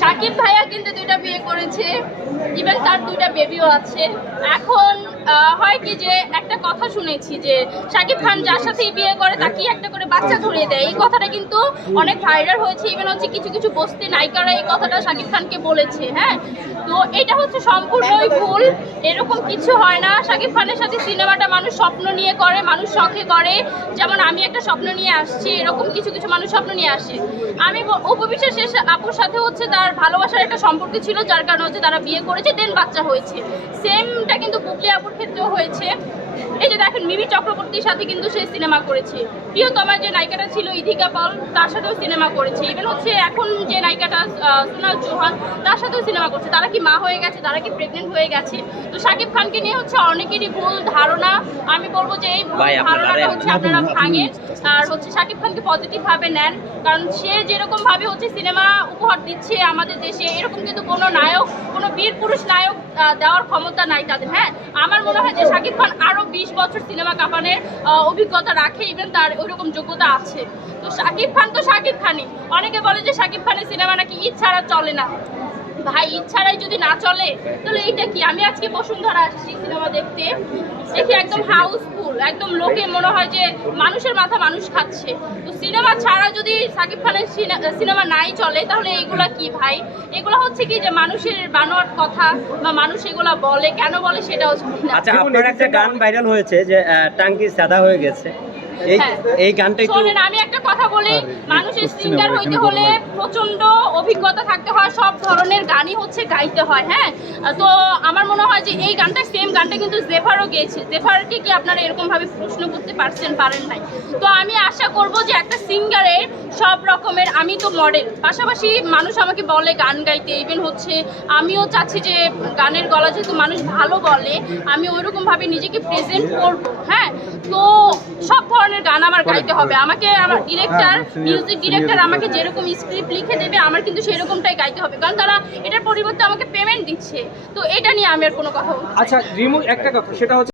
সাকিব ভাইয়া কিন্তু দুইটা বিয়ে করেছে ইভেন তার দুইটা বেবিও আছে। এখন হয় কি যে একটা কথা শুনেছি যে সাকিব খান যার সাথেই বিয়ে করে তাকেই একটা করে বাচ্চা ধরিয়ে দেয়। এই কথাটা কিন্তু অনেক ভাইরাল হয়েছে ইভেন হচ্ছে কিছু কিছু বস্তি নায়িকারা এই কথাটা সাকিব খানকে বলেছে হ্যাঁ? তো এটা হচ্ছে সম্পূর্ণই ভুল, এরকম কিছু হয় না। সাকিব খানের সাথে সিনেমাটা মানুষ স্বপ্ন নিয়ে করে, মানুষ শখে করে। যেমন আমি একটা স্বপ্ন নিয়ে আসছি, এরকম কিছু কিছু মানুষ স্বপ্ন নিয়ে আসে। আমি উপবিশ্বাসের আপুর সাথে হচ্ছে তার ভালোবাসার একটা সম্পর্ক ছিল, যার কারণে হচ্ছে তারা বিয়ে করেছে দেন বাচ্চা হয়েছে। সেমটা কিন্তু বুবলি আপুর ক্ষেত্রেও হয়েছে। এই যে দেখেন মিমি চক্রবর্তীর সাথে কিন্তু সে সিনেমা করেছে। প্রিয়তমা যে নায়িকাটা ছিল ইধিকা পল তার সাথেও সিনেমা করেছে। ইভেন হচ্ছে এখন যে নায়িকাটা সোনাল চৌহান তার সাথেও সিনেমা করছে। তারা কি মা হয়ে গেছে? তারা কি প্রেগনেন্ট হয়ে গেছে? তো শাকিব খানকে নিয়ে হচ্ছে অনেকেরই ভুল ধারণা। আমি বলব যে এই ভুল ধারণাটা হচ্ছে আপনারা ভাঙেন। আর হচ্ছে শাকিব খানকে পজিটিভ ভাবে নেন। কারণ সে যেরকম ভাবে হচ্ছে সিনেমা উপহার দিচ্ছে আমাদের দেশে এরকম কিন্তু কোনো নায়ক কোনো বীর পুরুষ নায়ক দেওয়ার ক্ষমতা নাই তাদের হ্যাঁ? আমার মনে হয় যে শাকিব খান আরও বিশ বছর সিনেমা কাঁপানের অভিজ্ঞতা রাখে ইভেন তার ওইরকম যোগ্যতা আছে। তো শাকিব খান তো শাকিব খানই। অনেকে বলে যে শাকিব খানের সিনেমা নাকি ঈদ ছাড়া চলে না। ভাই ছাড়াই যদি না চলে তাহলে এইটা কি? আমি আজকে বসুন্ধরা আসছি সিনেমা দেখতে। দেখি একদম হাউসফুল একদম লোকে মনে হয় যে মানুষের মাথা মানুষ খাচ্ছে। তো সিনেমা ছাড়া যদি সাকিব খানের সিনে- সিনেমা নাই চলে তাহলে এগুলা কি ভাই? এগুলো হচ্ছে কি যে মানুষের বানোয়ার কথা বা মানুষ এগুলা বলে কেন বলে সেটাও আচ্ছা আপনার একটা গান ভাইরাল হয়েছে যে টাঙ্কি সাদা হয়ে গেছে। এই হ্যাঁ। এই গানটা শোনেন আমি একটা কথা বলি। মানুষের সিঙ্গার হইতে হলে প্রচণ্ড অভিজ্ঞতা থাকতে হয় সব ধরনের গানই হচ্ছে গাইতে হয় হ্যাঁ? তো আমার মনে হয় যে এই গানটা সেম গানটা কিন্তু জেফারও গেয়েছে। জেফারকে কি আপনারা এরকম ভাবে প্রশ্ন করতে পারছেন পারেন নাই? তো আমি আশা করব যে একটা সিঙ্গারের সব রকমের আমি তো মডেল পাশাপাশি মানুষ আমাকে বলে গান গাইতে ইভেন হচ্ছে আমিও চাচ্ছি যে গানের গলা যেহেতু মানুষ ভালো বলে আমি ওইরকম ভাবে নিজেকে প্রেজেন্ট করব হ্যাঁ? তো সব ধরনের গান আমার গাইতে হবে। আমাকে আমার ডিরেক্টর মিউজিক ডিরেক্টর আমাকে যেরকম স্ক্রিপ্ট লিখে দেবে আমার কিন্তু সেরকমটাই গাইতে হবে। কারণ তারা এটার পরিবর্তে আমাকে পেমেন্ট দিচ্ছে। তো এটা নিয়ে আমি আর কোনো কথা আচ্ছা রিমু একটা কথা সেটা হচ্ছে